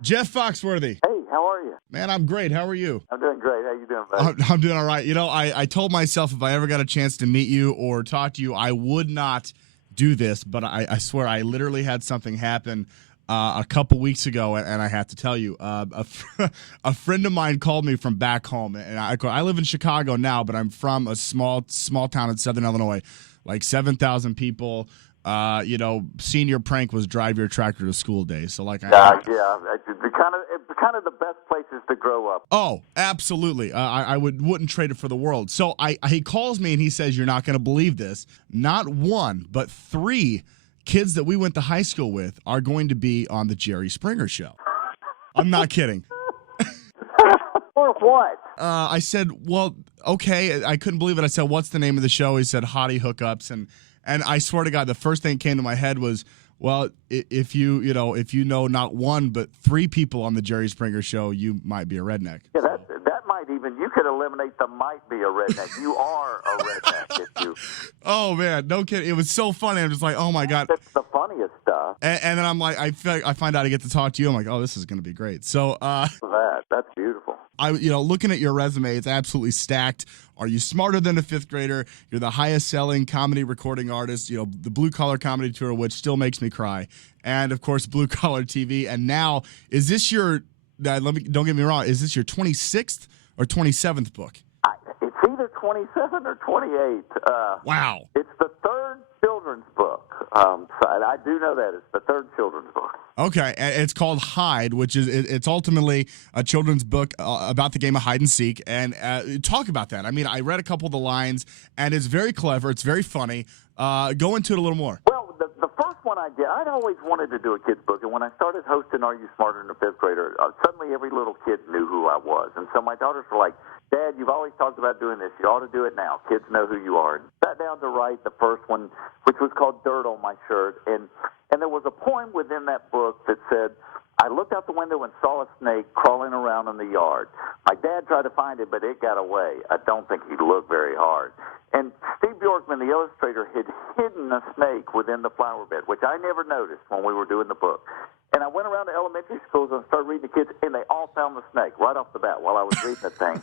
Jeff Foxworthy. Hey, how are you? Man, I'm great. How are you? I'm doing great. How you doing, buddy? I'm doing all right. I told myself if I ever got a chance to meet you or talk to you, I would not do this, but I swear I literally had something happen a couple weeks ago, and I have to tell you, a friend of mine called me from back home, and I live in Chicago now, but I'm from a small town in Southern Illinois, like 7,000 people. Senior prank was drive your tractor to school day. So like, Yeah, it's kind of the best places to grow up. oh, absolutely. I wouldn't trade it for the world. So he calls me and he says, "You're not going to believe this. Not one, but three kids that we went to high school with are going to be on the Jerry Springer show." I'm not kidding. Or what? I said, "Well, okay." I couldn't believe it. I said, "What's the name of the show?" He said, "Hottie Hookups." And I swear to God, the first thing that came to my head was, well, if you know not one but three people on the Jerry Springer show, you might be a redneck. Yeah, that might even, you could eliminate the might be a redneck. You are a redneck if you. Oh man, no kidding. It was so funny. I'm just like, oh my God. That's the funniest stuff. And then I'm like, I feel like I find out I get to talk to you. I'm like, oh, this is going to be great. So, That's beautiful. looking at your resume, it's absolutely stacked. Are you smarter than a fifth grader? You're the highest selling comedy recording artist, the Blue Collar Comedy Tour, which still makes me cry. And of course, Blue Collar TV. And now, is this your, don't get me wrong, is this your 26th or 27th book? It's either 27 or 28. Wow. It's the third children's book. So I do know that. It's the third children's book. Okay, and it's called Hide, which is it's ultimately a children's book about the game of hide and seek. And talk about that. I mean, I read a couple of the lines, and it's very clever. It's very funny. Go into it a little more. Well, the first one I did, I'd always wanted to do a kid's book, and when I started hosting Are You Smarter Than a Fifth Grader, suddenly every little kid knew who I was. And so my daughters were like, "Dad, you've always talked about doing this. You ought to do it now. Kids know who you are." And sat down to write the first one, which was called Dirt on My Shirt. And there was a poem within that book that said, "I looked out the window and saw a snake crawling around in the yard. My dad tried to find it, but it got away. I don't think he looked very hard." And Steve Bjorkman, the illustrator, had hidden a snake within the flower bed, which I never noticed when we were doing the book. And I went around to elementary schools and started reading the kids, and they all found the snake right off the bat while I was reading the thing.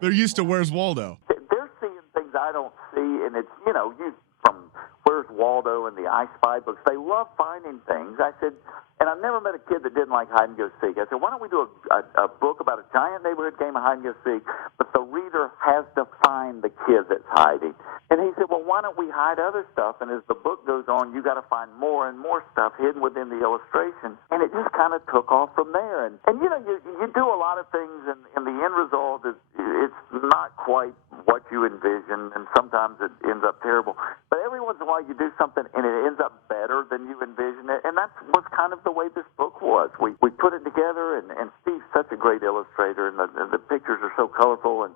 They're used to Where's Waldo. They're seeing things I don't see, and it's, you from Where's Waldo and the I Spy books. They love finding things. I said, and I've never met a kid that didn't like hide and go seek. I said, why don't we do a book about a giant neighborhood game of hide and go seek, but the reader has to find the kid that's hiding. And he said, well, why don't we hide other stuff? And as the book goes on, you got to find more and more stuff hidden within the illustration. And it just kind of took off from there. And you do a lot of things, and the end result is it's not quite what you envision, and sometimes it ends up terrible. But every once in a while you do something, and it ends up better than you envisioned it. And that was kind of the way this book was. We put it together, and Steve's such a great illustrator, and the pictures are so colorful, and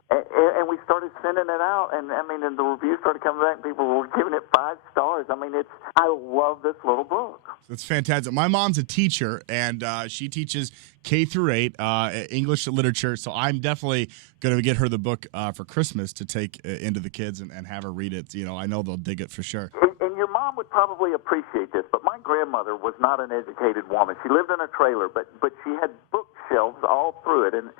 we started sending it out, and the reviews started coming back, and people were giving it 5 stars. I love this little book. It's fantastic. My mom's a teacher, and she teaches K through 8 English literature, so I'm definitely going to get her the book for Christmas to take into the kids and have her read it. I know they'll dig it for sure. And your mom would probably appreciate this, but my grandmother was not an educated woman. She lived in a trailer, but she had bookshelves all through it, and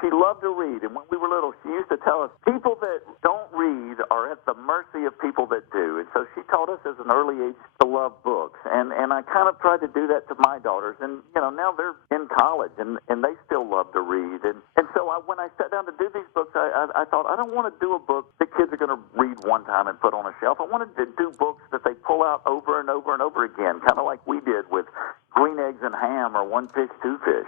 she loved to read. And when we were little, she used to tell us, people that don't read are at the mercy of people that do. And so she taught us as an early age to love books. And I kind of tried to do that to my daughters. And, now they're in college, and they still love to read. And so when I sat down to do these books, I thought, I don't want to do a book that kids are going to read one time and put on a shelf. I wanted to do books that they pull out over and over and over again, kind of like we did with Green Eggs and Ham or One Fish, Two Fish,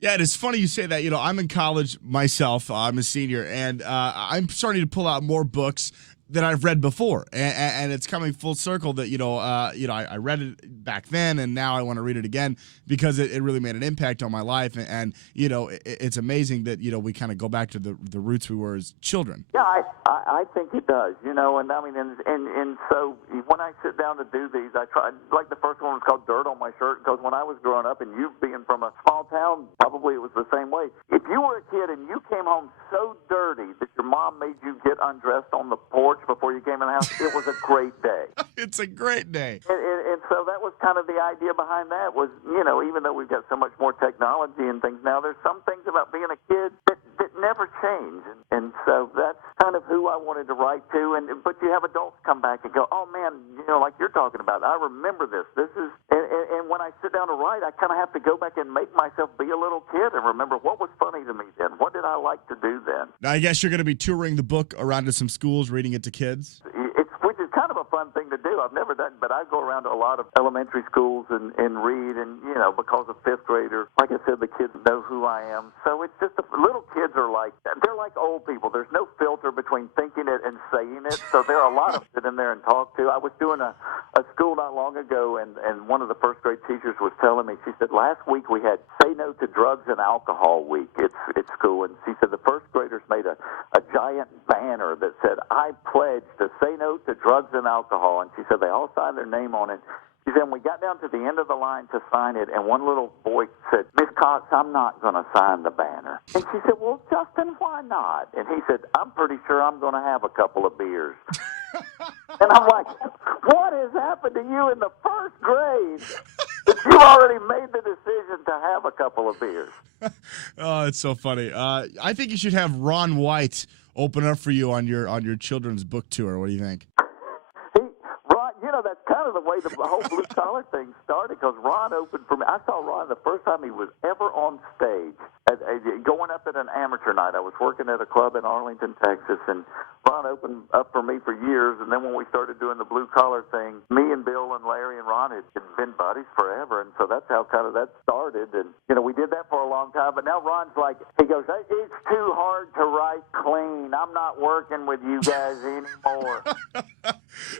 Yeah, it is funny you say that. I'm in college myself. I'm a senior, and I'm starting to pull out more books that I've read before, and it's coming full circle that I read it back then, and now I want to read it again because it really made an impact on my life, and it's amazing that we kind of go back to the roots we were as children. Yeah, I think it does, and so when I sit down to do these, I try, like the first one was called Dirt on My Shirt, because when I was growing up, and you being from a small town, probably it was the same way. If you were a kid and you came home so dirty that your mom made you get undressed on the porch before you came in the house, it was a great day. It's a great day. And so that was kind of the idea behind that was, even though we've got so much more technology and myself be a little kid and remember what was funny to me then. What did I like to do then? Now, I guess you're going to be touring the book around to some schools, reading it to kids. Which is kind of a fun thing to do. I've never done, but I go around to a lot of elementary schools and read, and because of fifth graders, like I said, the kids know who I am. So it's just little kids are they're like old people. There's no filter between thinking it and saying it. So there are a lot of sit in there and talk to. I was doing a school not long ago, and one of the first grade teachers was telling me, she said, last week we had Say No to Drugs and Alcohol Week at school, and she said the first graders made a giant banner that said, I pledge to say no to drugs and alcohol, and she said they all signed their name on it. She said, we got down to the end of the line to sign it, and one little boy said, Miss Cox, I'm not going to sign the banner. And she said, well, Justin, why not? And he said, I'm pretty sure I'm going to have a couple of beers. And I'm like, what has happened to you in the first grade that you've already made the decision to have a couple of beers? Oh, it's so funny. I think you should have Ron White open up for you on your children's book tour. What do you think? Ron, that's kind of the way the whole blue collar thing started, because Ron opened for me. I saw Ron the first time he was ever on stage, going up at an amateur night. I was working at a club in Arlington, Texas, and Ron opened up for me for years. And then when we started doing the blue collar thing, me and Bill and Larry and Ron had been buddies forever, and so that's how kind of that started. And we did that for a long time. But now Ron's like, he goes, it's too hard to write clean. I'm not working with you guys anymore.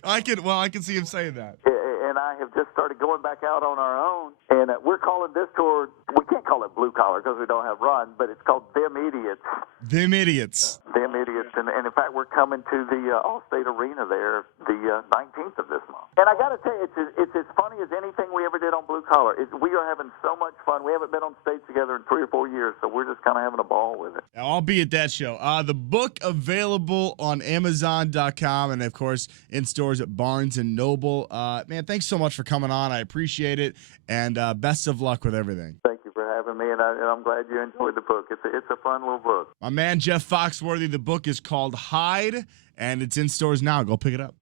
I can see him saying that. And I have just started going back out on our own, and we're calling this tour, we can't call it blue collar because we don't have Ron, but it's called Them Idiots. Them Idiots. Them Idiots. And in fact, we're coming to the Allstate Arena there the 19th of this month. And I got to tell you, it's as funny as anything we ever did on blue collar. We are having so much fun. We haven't been on stage together in 3 or 4 years, so we're just kind of having a ball with it. I'll be at that show. The book available on Amazon.com and, of course, in stores at Barnes & Noble. Man, thanks so much for coming on. I appreciate it, and best of luck with everything. Thank you for having me, and I'm glad you enjoyed the book. It's a fun little book. My man, Jeff Foxworthy, the book is called Hide, and it's in stores now. Go pick it up.